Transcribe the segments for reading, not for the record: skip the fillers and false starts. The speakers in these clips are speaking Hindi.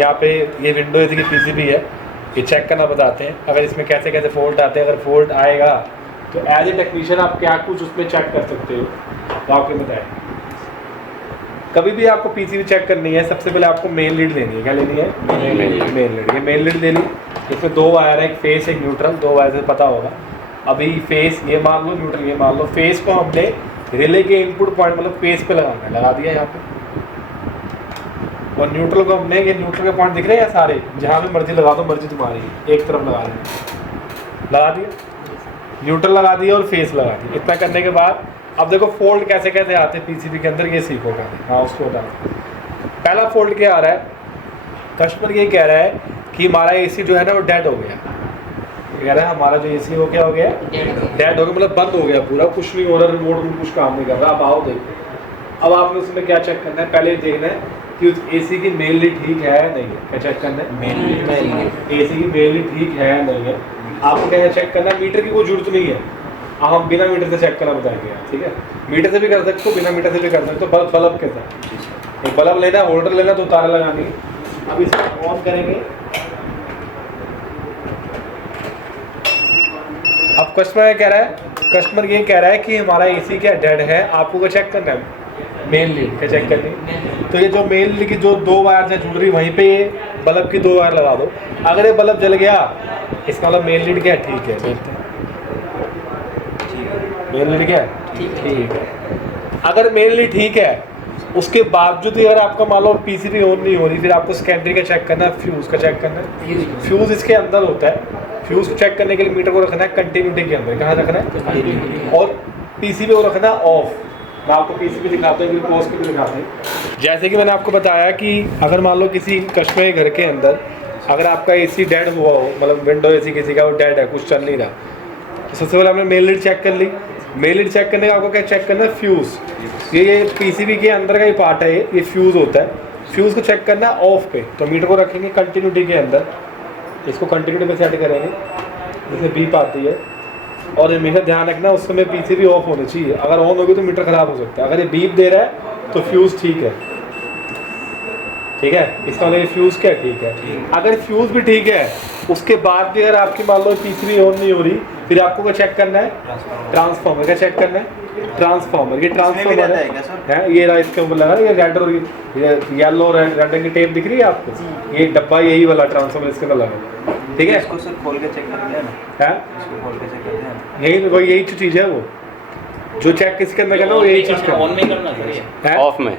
यहाँ पे ये विंडो एसी की पीसीबी है, ये चेक करना बताते हैं अगर इसमें कैसे कैसे फॉल्ट आते हैं। अगर फॉल्ट आएगा तो एज ए टेक्नीशियन आप क्या कुछ उसमें चेक कर सकते हो, तो आपको बताएं। कभी भी आपको पीसीबी चेक करनी है, सबसे पहले आपको मेन लीड लेनी है। क्या लेनी है? Main lead. ये मेन लीड ले ली, इसमें 2 वायर है, एक फेस एक न्यूट्रल। 2 वायर से पता होगा। अभी फेस ये मान लो, न्यूट्रल ये मान लो। फेस को हमने रिले के इनपुट पॉइंट मतलब फेस पे लगाना है, लगा दिया यहाँ पे। और न्यूट्रल को हमने, ये न्यूट्रल के पॉइंट दिख रहे हैं सारे, जहाँ भी मर्जी लगा दो, मर्जी तुम्हारी, एक तरफ लगा देना। लगा दिया, न्यूट्रल लगा दिया और फेस लगा दिया। इतना करने के बाद अब देखो फॉल्ट कैसे कैसे आते हैं पीसीबी के अंदर, ये सीखोगे। हाँ, उसको बता। पहला फॉल्ट क्या आ रहा है, कस्टमर ये कह रहा है कि हमारा एसी जो है ना वो डेड हो गया। कह रहा है हमारा जो एसी हो गया डेड हो गया, मतलब बंद हो गया पूरा, कुछ नहीं हो रहा, रिमोट में कुछ काम नहीं कर रहा। अब आओ देखो, अब आपने उसमें क्या चेक करना है, पहले देखना है कि उस एसी की मेन लीड ठीक है या नहीं है। क्या चेक करना है? Main lead. एसी की मेन लीड ठीक है या नहीं है, आपको क्या चेक करना है। मीटर की कोई जरूरत नहीं है, हम बिना मीटर से चेक करना बताएंगे यार, ठीक है। मीटर से भी कर सकते हो, बिना मीटर से भी कर सकते हो। बल्ब के साथ एक बल्ब लेना, होल्डर लेना, तो तारा लगानी है। अब इसे ऑन करेंगे। अब कस्टमर कह रहा है, कस्टमर ये कह रहा है कि हमारा एसी क्या डेड है, आपको क्या चेक करना है? Main lead. क्या चेक करनी है? तो ये जो मेन लीड की जो 2 वायर है जुड़ रही, वहीं पे ये बल्ब की 2 वायर लगा दो। अगर ये बल्ब जल गया, इसका मतलब मेन लीड क्या है? ठीक है। मेन लीड क्या है? ठीक है। अगर मेन लीड ठीक है, उसके बावजूद अगर आपका मान लो पीसीबी ऑन नहीं हो रही, फिर आपको सेकेंडरी का चेक करना है, फ्यूज का चेक करना है। फ्यूज इसके अंदर होता है। फ्यूज को चेक करने के लिए मीटर को रखना है कंटिन्यूटी के अंदर। कहाँ रखना है? और पीसीबी को रखना है ऑफ। मैं आपको पीसीबी दिखाता हूँ, पोस्ट भी दिखाता हूँ। जैसे कि मैंने आपको बताया कि अगर मान लो किसी कस्टमर के घर के अंदर अगर आपका एसी डेड हुआ हो, मतलब विंडो एसी किसी का वो डेड है, कुछ चल नहीं रहा, तो सबसे पहले हमने मेन लीड चेक कर ली। मेन लीड चेक करने का आपको क्या चेक करना है? फ्यूज़। ये पीसीबी के अंदर का ही पार्ट है, ये फ्यूज़ होता है। फ्यूज़ को चेक करना है ऑफ पे, तो मीटर को रखेंगे कंटिन्यूटी के अंदर, इसको कंटिन्यूटी में सेट करेंगे, जिसमें बीप आती है। और हमेशा ध्यान रखना उस समय पीसीबी ऑफ होनी चाहिए, अगर ऑन होगी तो मीटर ख़राब हो सकता है। अगर ये बीप दे रहा है तो फ्यूज़ ठीक है, ठीक है। इसका मतलब फ्यूज़ क्या ठीक है। अगर फ्यूज़ भी ठीक है, उसके बाद भी अगर आपकी मान लो पीसीबी ऑन नहीं हो रही, फिर आपको क्या चेक करना है? ट्रांसफार्मर का चेक करना है। ट्रांसफार्मर, ये ट्रांसफार्मर है, ये इसके ऊपर लगा, ये रेड और येलो रेड की टेप दिख रही है आपको, ये डब्बा यही वाला ट्रांसफार्मर इसके अंदर लगा, ठीक है। इसको सर खोल के चेक करते हैं ना, है इसको खोल के चेक करते हैं, यही चीज़ है वो जो चेक किसके अंदर करना है, वो यही चीज़ करना। ऑन में करना है, ऑफ में।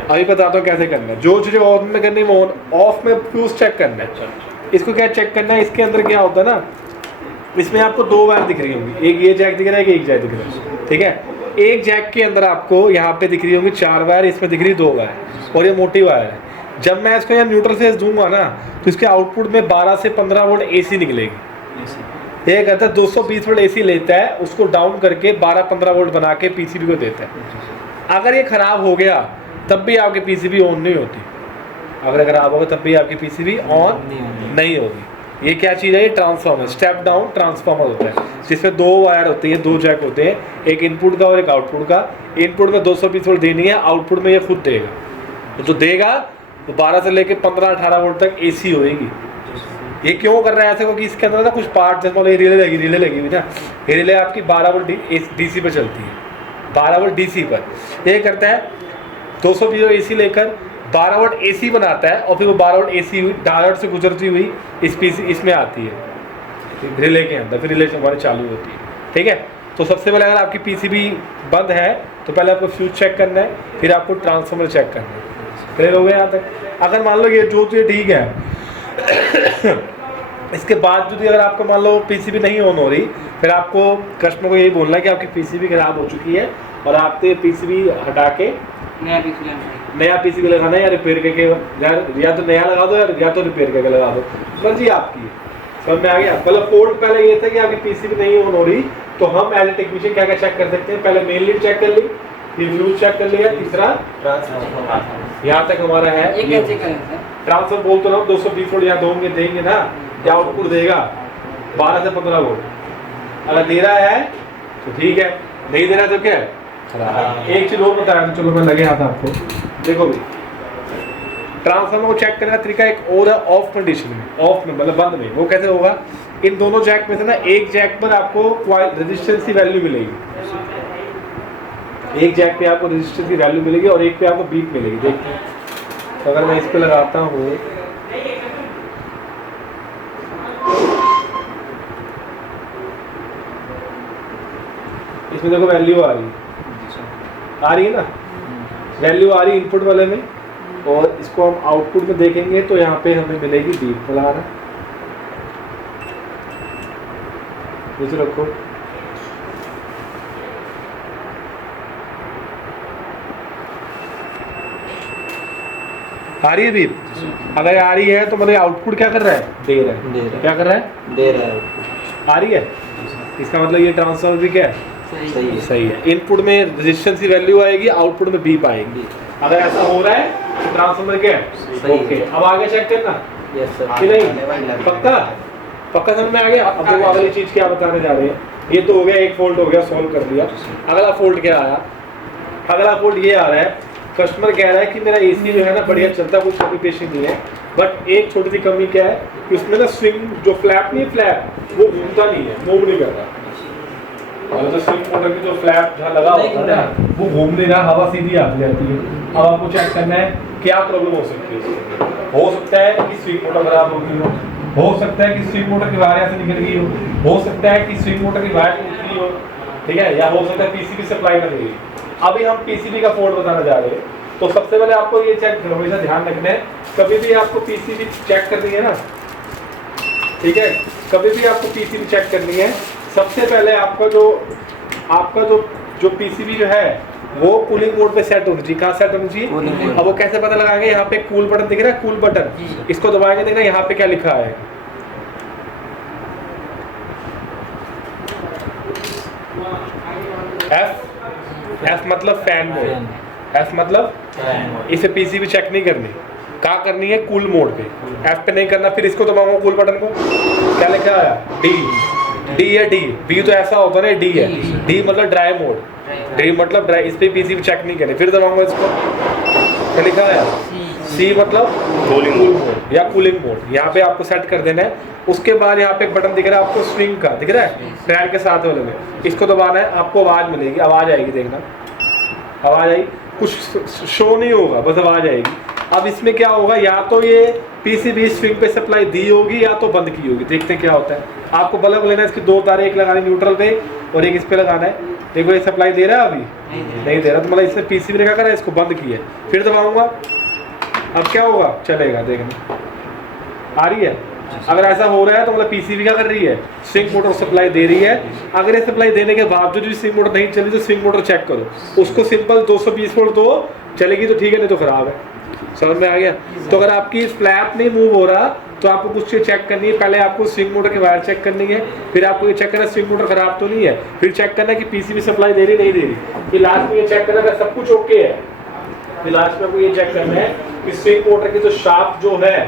अभी बताता हूँ कैसे करना है। जो चीज़ ऑन में करनी है वो ऑफ में फ्यूज चेक करना है। इसको क्या चेक करना है, इसके अंदर क्या होता है ना, इसमें आपको 2 वायर दिख रही होंगी, एक ये जैक दिख रहा है, एक जैक दिख रहा है, ठीक है। एक जैक के अंदर आपको यहाँ पे दिख रही होंगी 4 वायर, इसमें दिख रही 2 वायर, और ये मोटी वायर है। जब मैं इसको यहाँ न्यूट्रल से दूंगा ना, तो इसके आउटपुट में 12 से 15 वोल्ट एसी निकलेगी। ये कहता है 220 वोल्ट एसी लेता है, उसको डाउन करके 12-15 वोल्ट बना के पीसीबी को देता है। अगर ये ख़राब हो गया तब भी आपकी पीसीबी ऑन नहीं होती, अगर ख़राब होगा तब भी आपकी पीसीबी ऑन नहीं होगी। ये क्या चीज़ है? ये ट्रांसफार्मर, स्टेप डाउन ट्रांसफार्मर होता है, जिसमें 2 वायर होते हैं, 2 जैक होते हैं, एक इनपुट का और एक आउटपुट का। इनपुट में 220 वोल्ट देनी है, आउटपुट में ये खुद देगा, तो जो देगा तो 12 से लेकर 15-18 वोल्ट तक एसी होएगी। ये क्यों कर रहा है ऐसे? क्योंकि इसके अंदर ना कुछ पार्ट, जैसे मान लो रिले लगी हुई ना, ये रिले आपकी 12 वोल्ट डीसी पर चलती है, 12 वोल्ट डीसी पर। ये करता है 220 वोल्ट एसी लेकर 12 वोल्ट एसी बनाता है, और फिर वो 12 वोल्ट एसी डायोड से गुजरती हुई इसमें आती है रिले के अंदर, फिर रिले हमारी चालू होती है, ठीक है। तो सबसे पहले अगर आपकी पीसीबी बंद है तो पहले आपको फ्यूज चेक करना है, फिर आपको ट्रांसफार्मर चेक करना है। क्लियर हो गया यहाँ तक? अगर मान लो ये जो चीज़ ठीक है इसके बाद जो अगर आपको मान लो पीसीबी नहीं ऑन हो रही, फिर आपको कस्टमर को यही बोलना है कि आपकी पीसीबी खराब हो चुकी है और आपने पीसीबी हटा के नया पीसीबी लगाना है, या रिपेयर करके, या तो नया लगा दो या तो रिपेयर करके लगा दो, मर्जी आपकी है। समझ में आ गया? मतलब फॉल्ट पहले ये था कि आपकी पीसीबी नहीं ऑन हो रही, तो हम एज ए टेक्नीशियन क्या क्या चेक कर सकते हैं? पहले मेन लीड चेक कर ली, फिर फ्यूज चेक कर लिया, तीसरा ट्रांसफार्मर। यहाँ तक हमारा है। ट्रांसफर बोल तो ना 220 वोल्ट यहाँ देंगे ना, क्या आउटपुट देगा? 12 से 15 वोल्ट। अगर दे रहा है तो ठीक है, नहीं दे रहा तो क्या है? एक चीज और बताया, चलो मैं लगे हाथ आपको। देखो भाई, ट्रांसफार्मर को चेक करने का तरीका एक और है, ऑफ कंडीशन में, ऑफ में मतलब बंद में। वो कैसे होगा, इन दोनों जैक में से ना एक जैक पर आपको रेजिस्टेंस की वैल्यू मिलेगी, एक जैक पे आपको रेजिस्टेंस की वैल्यू मिलेगी और एक पे आपको बीप मिलेगी। देखते हैं, तो अगर मैं इस पे लगाता हूँ, इसमें देखो वैल्यू आ रही है ना, वैल्यू आ रही है इनपुट वाले में, और इसको हम आउटपुट में देखेंगे तो यहाँ पे हमें मिलेगी बीप लगाना। नीचे रखो, आ रही है बीप। अगर आ रही है तो मतलब आउटपुट क्या कर रहा है, दे रहा है। क्या कर रहा है, दे रहा है। आ रही है, इसका मतलब ये ट्रांसफार्मर भी क्या है, सही है। इनपुट में रेजिस्टेंस की वैल्यू आएगी, आउटपुट में बीप आएगी। अगर ऐसा हो रहा है तो ट्रांसफार्मर क्या है, ओके। अब आगे चेक करना कि नहीं, पक्का समझ में आ गया। अब देखो अगली चीज क्या बताने जा रहे हैं। ये तो हो गया, एक फॉल्ट हो गया, सॉल्व कर दिया। अगला फॉल्ट क्या आया, अगला फॉल्ट ये आ रहा है, कस्टमर कह रहा है कि मेरा एसी जो है ना बढ़िया चलता है, कुछ कमी पेशी नहीं है, बट एक छोटी सी कमी क्या है कि उसमें ना स्विंग जो फ्लैप नहीं है, फ्लैप वो घूमता नहीं है, मूव नहीं कर रहा। और जो स्विंग मोटर की जो फ्लैप जहाँ लगा होता है ना, वो घूम नहीं रहा, हवा सीधी आती जाती है। अब आपको चेक करना है क्या प्रॉब्लम हो सकती है। हो सकता है कि स्विंग मोटर खराब हो गई हो सकता है कि स्विंग मोटर की वायर से निकल गई हो सकता है कि स्विंग मोटर की वायर टूट गई हो, ठीक है, या हो सकता है पीसीबी सप्लाई कर गई। अभी हम पीसीबी का फॉल्ट बताने जा रहे हैं। तो सबसे पहले आपको ये चेक हमेशा ध्यान रखना है, कभी भी आपको पीसीबी चेक करनी है ना, ठीक है, कभी भी आपको पीसीबी चेक करनी है, सबसे पहले आपका जो पीसीबी जो है वो कूलिंग मोड पे सेट होनी चाहिए। कहाँ सेट होनी चाहिए, अब वो कैसे पता लगाएंगे, यहाँ पे कूल बटन दिख रहा है, कूल बटन, इसको दबाएंगे, देखना यहाँ पे क्या लिखा है, एफ मतलब फैन मोड, एफ मतलब इसे पीसीबी चेक नहीं करनी, कहाँ करनी है, कूल मोड पे, एफ पे नहीं करना। फिर इसको दबाऊंगा कूल बटन को, क्या लिखा है, डी है, डी, बी तो ऐसा होता है ना, डी है, डी मतलब ड्राई मोड, डी मतलब ड्राई, इस पे पीसीबी चेक नहीं करनी। फिर दबाऊंगा इसको, क्या लिखा है, सी मतलब कूलिंग मोड या कूलिंग मोड, यहाँ पे आपको सेट कर देना है। उसके बाद यहाँ पे एक बटन दिख रहा है आपको, स्विंग का दिख रहा है, फैन के साथ वाले में, इसको दबाना है, आपको आवाज मिलेगी, आवाज आएगी, देखना आवाज आई, कुछ शो नहीं होगा, बस आवाज आएगी। अब इसमें क्या होगा, या तो ये पीसीबी स्विंग पे सप्लाई दी होगी या तो बंद की होगी। देखते हैं क्या होता है। आपको बल्ब लेना है, इसकी दो तारे, एक लगानी न्यूट्रल पे और एक इस पे लगाना है। देखो ये सप्लाई दे रहा है, अभी नहीं दे रहा, तो मतलब इसने पीसीबी ने क्या करा, इसको बंद किया है। फिर दबाऊंगा, अब क्या होगा, चलेगा, देखना आ रही है। अगर ऐसा हो रहा है तो मतलब पीसीबी क्या कर रही है, स्विंग मोटर सप्लाई दे रही है। अगर ये सप्लाई देने के बावजूद भी स्विंग मोटर नहीं चली तो स्विंग मोटर चेक करो, उसको सिंपल 220 वोल्ट दो, चलेगी तो ठीक है, नहीं तो खराब है। समझ में आ गया। तो अगर आपकी फ्लैप नहीं मूव हो रहा तो आपको कुछ चीज़ चेक करनी है। पहले आपको स्विंग मोटर की वायर चेक करनी है, फिर आपको ये चेक करना स्विंग मोटर खराब तो नहीं है, फिर चेक करना कि पीसीबी सप्लाई दे रही नहीं दे रही, फिर लास्ट में ये चेक करना सब कुछ ओके है, फिर लास्ट में आपको ये चेक करना है कि स्विंग मोटर की जो शाफ्ट जो है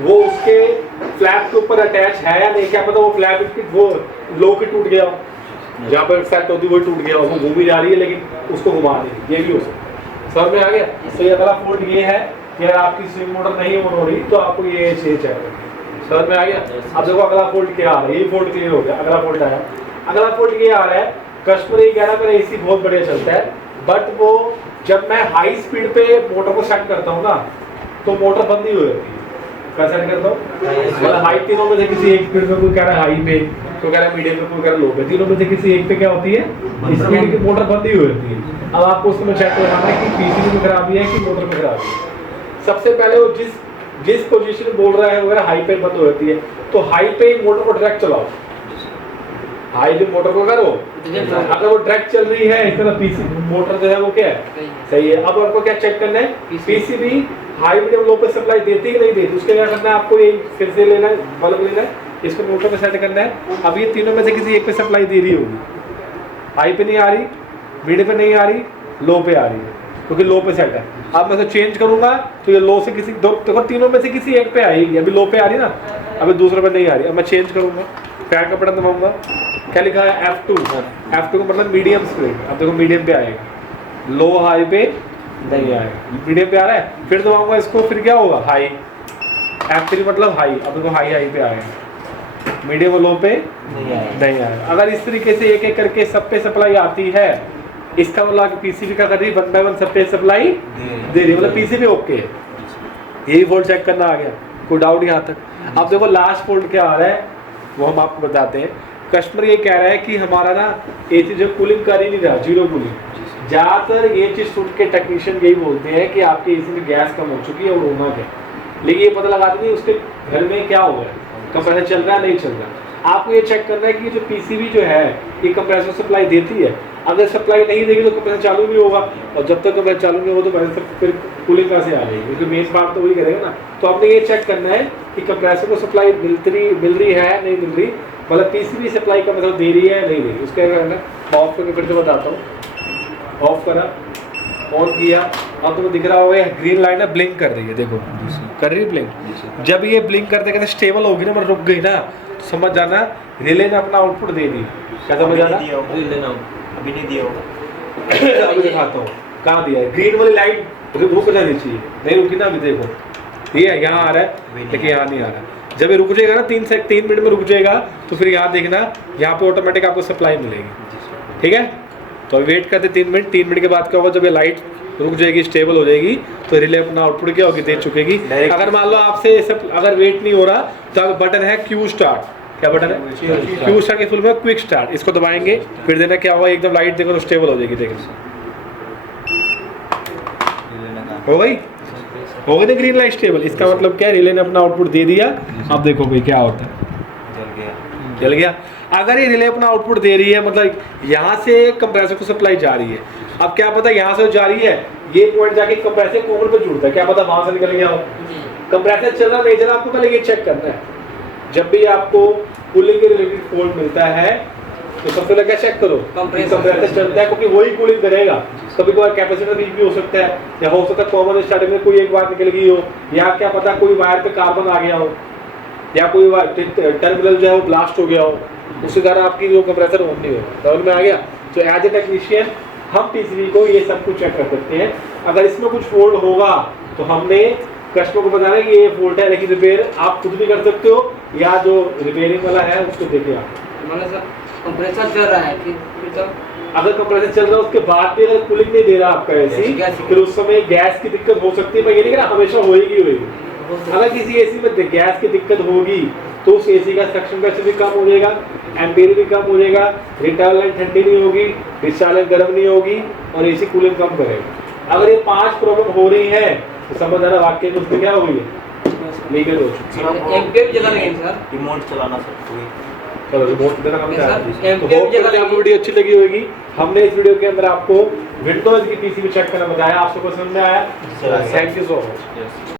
वो उसके फ्लैप के ऊपर अटैच है या नहीं। क्या पता वो फ्लैप वो लो के टूट गया हो, जहाँ पर सेट होती है वो टूट गया हो, वो घूम भी जा रही है लेकिन उसको घुमा रही, ये भी हो सकता है। समझ में आ गया। तो ये अगला फॉल्ट ये है कि अगर आपकी स्विंग मोटर नहीं ऑन हो रही तो आपको ये चेक करना। समझ में आ गया। अब देखो अगला फॉल्ट क्या आ रहा है, ये फॉल्ट क्लियर हो गया। अगला फॉल्ट आया, अगला फॉल्ट ये आ रहा है, कस्टमर ये कह रहा है मेरा एसी बहुत बढ़िया चलता है, बट वो जब मैं हाई स्पीड पे मोटर को सेट करता हूँ ना तो मोटर बंद ही हो जाती है। क्या सेट करता हूँ, मतलब हाई, तीनों में से किसी एक स्पीड में, कोई कह रहा है हाई पे, कोई कह रहा है मीडियम पे, कोई कह रहा है लो पे, तीनों में से किसी एक पे क्या होती है, स्पीड की मोटर बंद ही हो जाती है। अब आपको उसमें चेक करना है कि पीसीबी में खराबी है कि मोटर में खराबी है। सबसे पहले वो जिस पोजीशन में बोल रहा है वगैरह हाई पे बंद हो जाती है, तो हाई पे मोटर को डायरेक्ट चलाओ, हाई पे मोटर को करो, अगर वो डायरेक्ट चल रही है इस तरह पीसीबी मोटर जो है वो क्या है, सही है। अब आपको क्या चेक करना है, पीसीबी हाई मीडियम लो पे सप्लाई देती कि नहीं देती, उसके क्या करना है, आपको ये फिर से लेना है, बल्ब लेना है, इसको मोटर पे सेट करना है। अब ये तीनों में से किसी एक पे सप्लाई दे रही होगी, हाई पे नहीं आ रही, मीडियम पे नहीं आ रही, लो पे आ रही है, क्योंकि लो पे सेट है। अब मैं इसे चेंज करूंगा तो ये लो से किसी दो, देखो तीनों में से किसी एक पे आएगी, अभी लो पे आ रही ना, अभी दूसरे पे नहीं आ रही। अब मैं चेंज करूंगा, फैन का बटन दबाऊंगा, क्या लिखा है F2, F2 का मतलब मीडियम स्पीड। अब देखो मीडियम पे आएगा, लो हाई पे नहीं आएगा। मीडियम पे आ रहा है, फिर दबाऊंगा इसको, फिर क्या होगा हाई, F3 मतलब हाई। अब देखो हाई पे आएगा, मीडियम और लो पे नहीं आएगा। नहीं आएगा। अगर इस तरीके से एक एक करके सब पे सप्लाई आती है, इसका मतलब पीसीबी का कर रही 1 बाय 1 सब पे सप्लाई दे रही है, मतलब पीसीबी ओके है। यही वोल्ट चेक करना आ गया, कोई डाउट यहाँ तक। अब देखो लास्ट वोल्ट क्या आ रहा है वो हम आपको बताते हैं। कस्टमर ये कह रहा है कि हमारा ना एसी जो कूलिंग कर ही नहीं रहा, जीरो कूलिंग। ज़्यादातर ये चीज़ सुन के टेक्नीशियन यही बोलते हैं कि आपके एसी में गैस कम हो चुकी है और होना है, लेकिन ये पता लगाते नहीं उसके घर में क्या हो गया, कंप्रेसर चल रहा है नहीं चल रहा। आपको ये चेक करना है कि जो पीसीबी जो है ये कंप्रेसर सप्लाई देती है। अगर सप्लाई नहीं देगी तो कंप्रेसर चालू नहीं होगा, और जब तक कंप्रेसर चालू नहीं होगा तो कंप्रेसर फिर कूलिंग कहाँ से आ जाएगी, क्योंकि मेन पार्ट तो वही करेगा ना। तो आपने ये चेक करना है कि कंप्रेसर को सप्लाई मिल रही है नहीं मिल रही, मतलब पीसीबी सप्लाई का मतलब दे रही है नहीं दे रही। उसके करना ऑफ करके फिर से बताता हूँ। ऑफ करा, ऑन किया, अब तुमको दिख रहा होगा ग्रीन लाइन है ब्लिंक कर रही है, देखो कर रही है ब्लिंक। जब ये ब्लिंक करते करते स्टेबल होगी ना, मतलब रुक गई ना, तो समझ जाना रिले ने अपना आउटपुट दे दी। क्या समझ जाना, अभी नहीं दिया होगा। अभी दिखाता हूँ कहाँ दिया है। ग्रीन वाली लाइन रुक जानी चाहिए, नहीं रुकी ना, अभी देखो ये यहाँ आ रहा है लेकिन यहाँ नहीं आ रहा। जब ये रुक जाएगा ना 3 मिनट में रुक जाएगा, तो फिर यहाँ देखना, यहाँ पे ऑटोमेटिक आपको सप्लाई मिलेगी। ठीक है, तो वेट करते 3 मिनट। 3 मिनट के बाद क्या होगा, जब ये लाइट रुक जाएगी स्टेबल हो जाएगी, तो रिले अपना आउटपुट क्या होगी दे चुकेगी। अगर मान लो आपसे सब अगर वेट नहीं हो रहा, तो आप बटन है क्यू स्टार्ट। क्या बटन है, क्यू स्टार्ट के फुल में क्विक स्टार्ट, इसको दबाएंगे, फिर देना क्या होगा, एकदम लाइट देखो तो स्टेबल हो जाएगी। देखो हो गई, हो गई ना ग्रीन लाइट स्टेबल। इसका मतलब क्या है, रिले ने अपना आउटपुट दे दिया। अब देखो भाई क्या होता है, जल गया। अगर ये रिले अपना आउटपुट दे रही है, मतलब यहाँ से कंप्रेसर को सप्लाई जा रही है। अब क्या पता यहाँ से जा रही है, ये पॉइंट जाके कंप्रेसर कोमल पे जुड़ता है, क्या पता वहां से निकल गया हो। कंप्रेसर चल रहा नहीं चल रहा, आपको पहले ये चेक करना है। जब भी आपको कूलिंग के रिलेटेड फॉल्ट मिलता है, तो सबसे पहले क्या चेक करो, कंप्रेसर चलता है, क्योंकि वही कूलिंग करेगा। कभी कभार कैपेसिटर लीक भी हो सकता है, या हो सकता है कॉमन स्टार्टिंग में कोई एक बार निकल गई हो, या क्या पता कोई वायर पे कार्बन आ गया हो, या कोई टर्मिनल जो है वो ब्लास्ट हो गया हो, उसके कारण आपकी जो कंप्रेसर ऑन नहीं होगा। समझ में आ गया। तो एज ए टेक्नीशियन हम पीसीबी को ये सब कुछ चेक कर सकते हैं। अगर इसमें कुछ फॉल्ट होगा तो हमने कस्टमर को बताना कि ये फॉल्ट है, लेकिन रिपेयर आप खुद भी कर सकते हो, या जो रिपेयरिंग वाला है उसको देखे आप। मतलब सर कंप्रेसर चल रहा है फिर तो अगर कंप्रेसर चल रहा है उसके बाद भी अगर कूलिंग नहीं दे रहा आपका एसी, फिर उस समय गैस की दिक्कत हो सकती है। मैं ये नहीं कह रहा हमेशा होएगी। अगर किसी एसी में गैस की दिक्कत होगी तो उस एसी का सक्शन प्रेशर भी कम हो जाएगा, एम्पियर भी कम हो जाएगा, रिटर्न लाइन ठंडी नहीं होगी, डिस्चार्ज लाइन गर्म नहीं होगी, और एसी कूलिंग कम करेगा। अगर ये 5 प्रॉब्लम हो रही है तो समझ आना वाक्य में उसमें क्या हो गई है, लीकेज हो चुकी है। एम्पियर जला नहीं सर, रिमोट चलाना सर कोई। चलो रिमोट देना हम सर, तो होप करते हैं आपको वीडियो अच्छी लगी होगी। हमने इस वीडियो के अंदर आपको विंडोज की पीसीबी चेक करना बताया, आपको समझ में आया। Thank you so much.